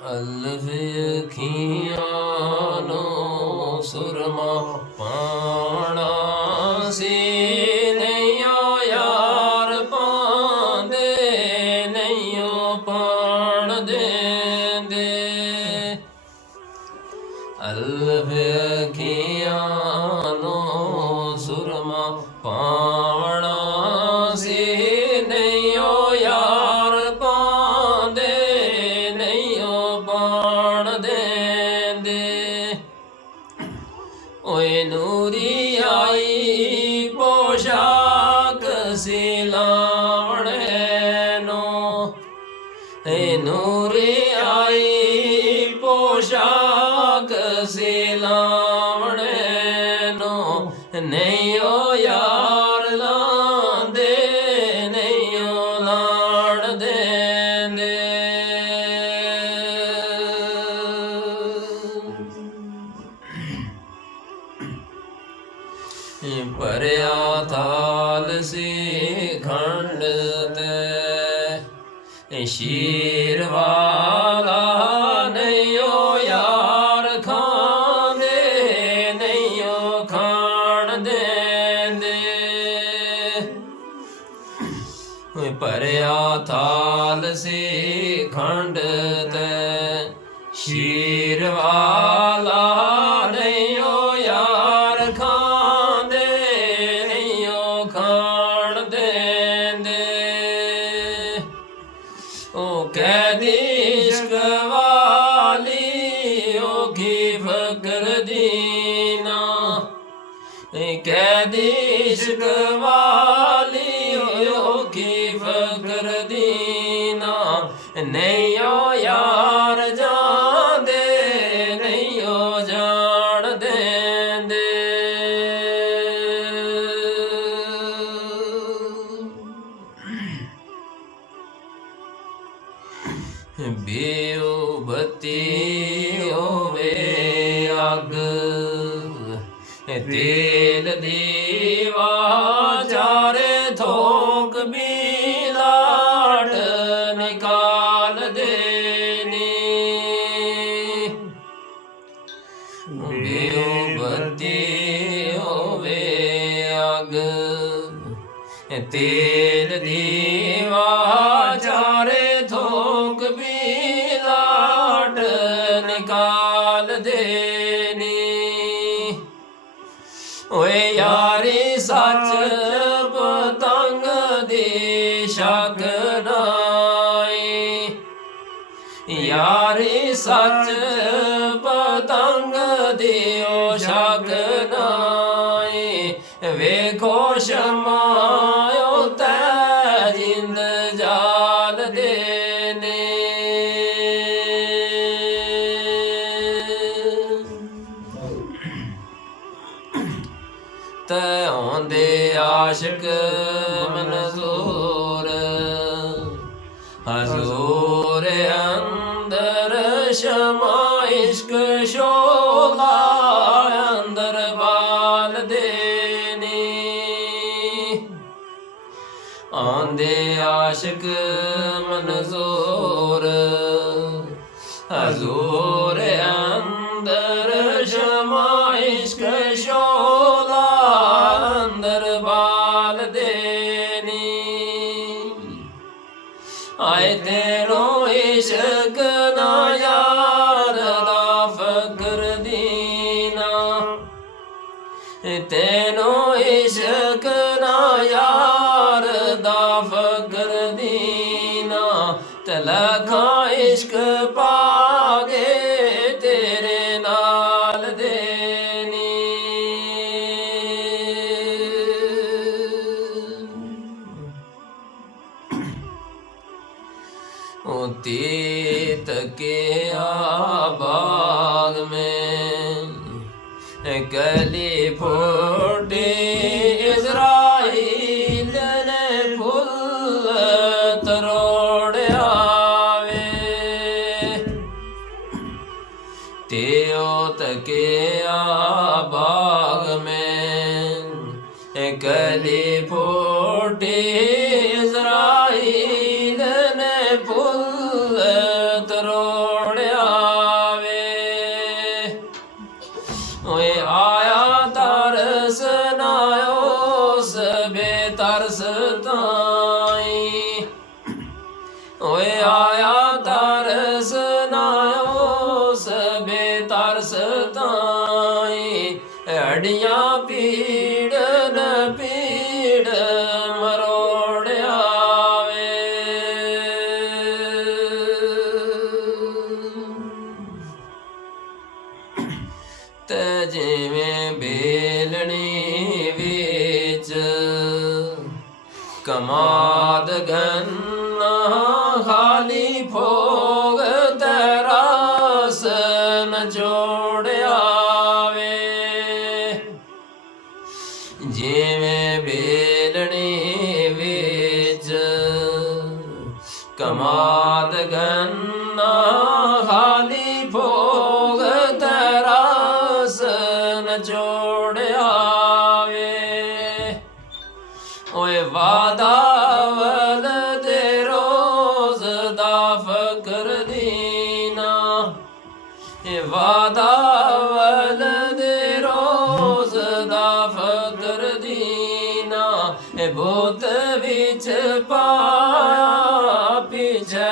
ਅਲਫ ਅੱਖੀਆਂ ਨੂੰ ਸੁਰਮਾ ਪਾਣਾ ਸੀ ਨਈਓ ਯਾਰ ਪਾਂਦੇ ਨਈਓ ਪਾਣ ਦੇਂਦੇ। ਅਲਫ ਅੱਖੀਆਂ ਨੂੰ ਸੁਰਮਾ ਪਾਣਾ ਸੀ ਨਈਓ ਯਾਰ ਪਾਂਦੇ ਨਈਓ ਪਾਣ ਦੇਂਦੇ। ਓਏ ਨੂਰੀ ਆਈ ਪੋਸ਼ਾਕ ਸੀ ਲਾਵਣੇ ਨੂੰ, ਏ ਨੂਰੀ ਆਈ ਪੋਸ਼ਾਕ ਸੀ ਲਾਵਣੇ ਨੂੰ। ਨਈਓ ਯਾਰ ਲਾਂਦੇ ਨਈਓ ਲਾਣ ਦੇਂਦੇ। ਭਰਿਆ ਥਾਲ ਸੀ ਖੰਡ ਤੇ ਸ਼ੀਰ ਵਾਲਾ ਨਈਓ ਯਾਰ ਖਾਂਦੇ ਨਈਓ ਖਾਣ ਦੇਂਦੇ। ਭਰਿਆ ਥਾਲ ਸੀ ਖੰਡ ਤੇ ਸ਼ੀਰ ਵਾਲਾ ਨਈਓ ਯਾਰ ਖਾਂਦੇ ਨਈਓ ਖਾਣ ਦੇਂਦੇ। ਓ ਕੈਦੀ ਇਸ਼ਕ ਵਾਲੀ ਔਖੀ ਫਕਰ ਦੀਨਾ, ਕੈਦੀ ਇਸ਼ਕ ਵਾਲੀ ਔਖੀ ਫਕਰ ਦੀਨਾ। ਨਈਓ ਯਾਰ ਜਾਂਦੇ ਨਈਓ ਜਾਣ ਦੇਂਦੇ। ਬੇਓ ਬੱਤੀ ਹੋਵੇ ਅੱਗ, ਤੇਲ ਦੀਵਾ ਚਾਰੇ ਥੋਕ ਵੀ ਲਾਟ ਨਿਕਾਲ ਦੇਨੀ। ਬੇਓ ਬੱਤੀ ਹੋਵੇ ਅੱਗ, ਤੇਲ ਦੀਵਾ ਚਾਰੇ ਥੋਕ ਵੀ ਲਾਟ ਨਿਕਾਲ ਦੇਨੀ। ਓਏ ਯਾਰੀ ਸੱਚ ਪਤੰਗ ਦੀ ਸ਼ੱਕ ਨਾਈ, ਯਾਰੀ ਸੱਚ ਪਤੰਗ ਦੀ ਓ ਸ਼ੱਕ ਨਾਈ। ਵੇਖੋ ਸ਼ਮਾ ਉਤੇ ਜਿੰਦ ਜਾਲ ਦੇਨੇ। ਤੈ ਆਉਂਦੇ ਆਸ਼ਿਕ ਮਨਜ਼ੂਰ ਹਜ਼ੂਰ ਅੰਦਰ ਸ਼ਮਾ ਇਸ਼ਕ ਸ਼ੋਲਾ ਅੰਦਰ ਬਾਲ ਦੇਨੀ। ਆਉਂਦੇ ਆਸ਼ਿਕ ਮਨਜ਼ੂਰ ਹਜ਼ੂਰ ਅੰਦਰ ਸ਼ਮਾ ਇਸ਼ਕ ਸ਼ੋਲਾ ਅੰਦਰ ਬਾਲ ਦੇਨੀ। ਆਏ ਤੇਰੋ ਇਸ਼ਕ ਨਾ ਯਾਰ ਦਾ ਫਕਰ ਦੀਨਾ, ਤੈਨੂੰ ਇਸ਼ਕ ਨਾ ਯਾਰ ਦਾ ਫਕਰ ਦੀਨਾ। ਤਲਖਾਂ ਇਸ਼ਕ ਪਾਗੇ ਤੇਰੇ ਨਾਲ ਦੇਨੀ। ओ तीत के बाग में कली फूटी इज़राइल ने फूल तरोड़ आवे। त्यो तके बाग में कली फूटी इज़राइल ने फूल तरोड़ ਪੀੜੀਆਂ ਪੀੜਨ ਪੀੜ ਮਰੋੜਿਆ ਵੇ। ਤੇ ਜਿਵੇਂ ਬੇਲਣੀ ਵਿੱਚ ਕਮਾਦ ਗੰਨਾ ਖਾਲੀ ਭੋਗ ਤਰਾਸ ਨਚੋੜਿਆ ਵੇ। ਜਿਵੇਂ ਬੇਲਣੀ ਵਿੱਚ ਕਮਾਦ ਗੰਨਾ ਖਾਲੀ ਭੋਗ ਤਰਾਸ ਨਚੋੜਿਆ ਵੇ। ਓਏ ਵਾਦਾ ਵਲਦੇ ਰੋਜ਼ ਦਾ ਫਕਰ ਦੀਨਾ, ਇਹ ਵਾਦਾ ਵਲਦੇ ਰੋਜ਼ ਦਾ ਫਕਰ ਦੀਨਾ। ਇਹ ਬੋਤ ਵਿੱਚ ਪਾਇਆ ਪਿਛੇ